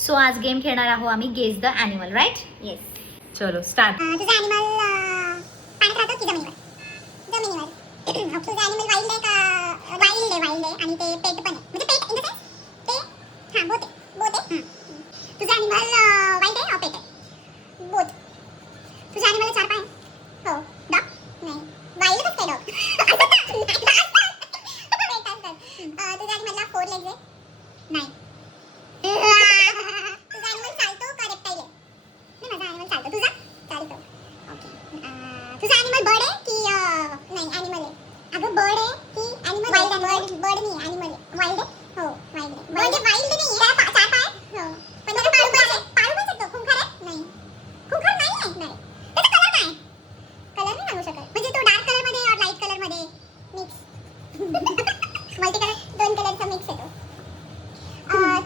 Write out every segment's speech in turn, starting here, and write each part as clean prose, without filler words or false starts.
So आज game खेळणार आहोत आम्ही guess the animal, right? Yes. चलो स्टार्ट. तुझा ॲनिमल पाण्यात राहतो की जमिनीवर? जमिनीवर. तुझा ॲनिमल वाईल्ड आहे का? वाईल्ड आहे आणि ते पेट पण आहे. म्हणजे पेट इन द सेन्स ते बोट आहे. तुझा ॲनिमल वाईल्ड आहे पेट आहे? बोट. तुझ्या ॲनिमलला 4 पाय आहे? हो. डॉग? नाही. वाईल्ड कसं काय डॉग? तुझ्या ॲनिमलला 4 लेग्स आहे? नाही. तुझा ॲनिमल चालतो का रेप्टाईल आहे? नाही, माझा ॲनिमल चालतो. तुझा? चालतो. ओके. तुझा ॲनिमल बर्ड आहे की नाही ॲनिमल आहे? अगं बर्ड आहे की ॲनिमल? वाईल्ड बर्ड नाही ॲनिमल आहे. वाईल्ड आहे? हो वाईल्ड आहे. म्हणजे वाईल्ड नाही आहे. 4 पाय? हो. पण त्याला पाळू पण आहे. पाळू पण शकतो. खूंखार आहे? नाही. खूंखार नाही आहे. नाही. त्याचा कलर काय आहे? कलर नाही सांगू शकत. म्हणजे तो डार्क कलर मध्ये और लाईट कलर मध्ये मिक्स. मल्टी कलर, 2 कलरचा मिक्स आहे तो.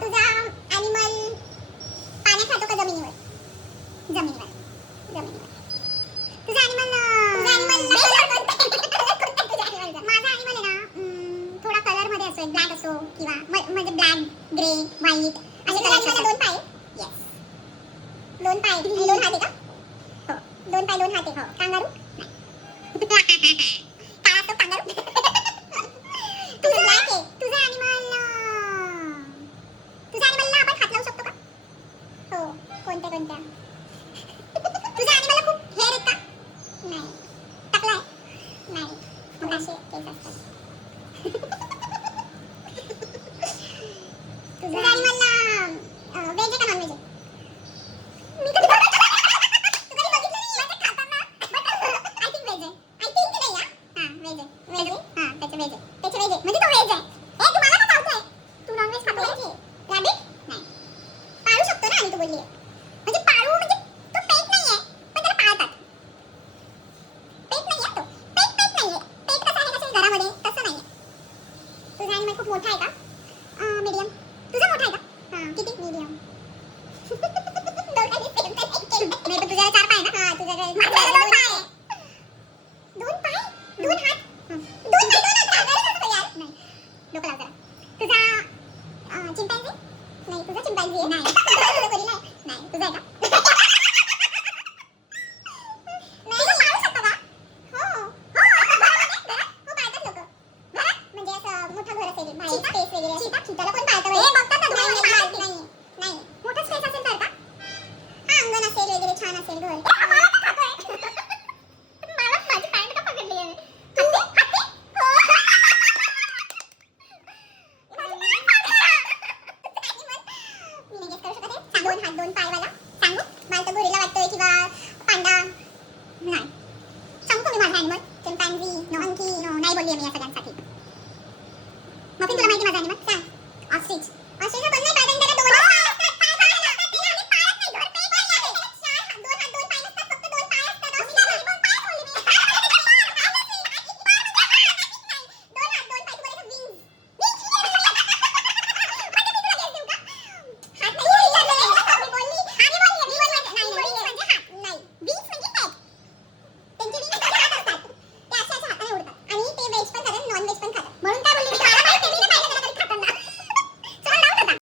तुझा ॲनिमल पाण्यात राहतो का जमिनीवर? जमिनीवर. जमिनीवर. तुझा ॲनिमल माझा ॲनिमल आहे ना थोडा कलर मध्ये असो, ब्लॅक असो किंवा म्हणजे ब्लॅक, ग्रे, व्हाईट असे कलर. 2 पाय? येस. 2 पाय आणि 2 हात आहे का? हो. 2 पाय 2 हात आहे. हो. कांगारू? नाही. काळा असतो कांगारू? तुझं ब्लॅक आहे. तुझा ॲनिमलला आपण हात लावू शकतो का? हो. कोणत्या? तुझ्या ॲनिमलला खूप हेअर आहेत का? नाही. टकला आहे? नाही. मग असे केस असतात. तुझ्या ॲनिमलला व्हेज आहे का नॉन व्हेज आहे? मी कधी बघितलं नाही आहे खाताना. आय थिंक व्हेज आहे. आय थिंक नाही हां व्हेज आहे. व्हेज आहे? हां त्याचं व्हेज आहे. म्हणजे तो व्हेज आहे. ए तू मला का चावतोय? तू नॉन व्हेज खातो आहे? रॅबिट? नाही. पाळू शकतो ना आणि तू बोलली आहे. म्हणजे पाळू म्हणजे तो पेट नाहीये पण त्याला पाळतात. पेट नाहीये तो. पेट नाहीये. पेट कसं आहे कसं घरामध्ये तसं नाहीये. तुझा ॲनिमल खूप मोठा आहे का? मीडियम. तुझा मोठा आहे का? हां किती? मीडियम. दोघांनी सेम नाही पण तुझ्याला 4 पाय ना? हां तुझ्याकडे 2 पाय. 2 पाय? 2 हात? 2 पाय 2 हात असतं यार. नाही. डोकं लाव जरा. तुझा चिंपॅन्झी? नाही तुझा चिंपॅन्झी आहे? नाही. तुझा गोरिला आहे? नाही. तुझा आहे का? नाही पाळू शकतो का? हो. हो घरामध्ये? हो पाळतात लोकं. घरात म्हणजे असं मोठं घर असेल बाहेर स्पेस वगैरे. चीताला कोण पाळतं बाई? बघतात ना तुम्ही. नाही. मोठा स्पेस असेल तर का? हां अंगण असेल वगैरे छान असेल घर. मला का खातोय? मला माझी पॅन्ट का पकडली आहे? हत्ती? हो. मी नाही गेस करू शकत आहे. 2 हात 2 पाय वाला सांगू? मला तर गोरिला वाटतोय किंवा पांडा. नाही. सांगू का मी माझा ॲनिमल? चिंपॅन्झी, मंकी. नाही बोलली मी या सगळ्यांसाठी.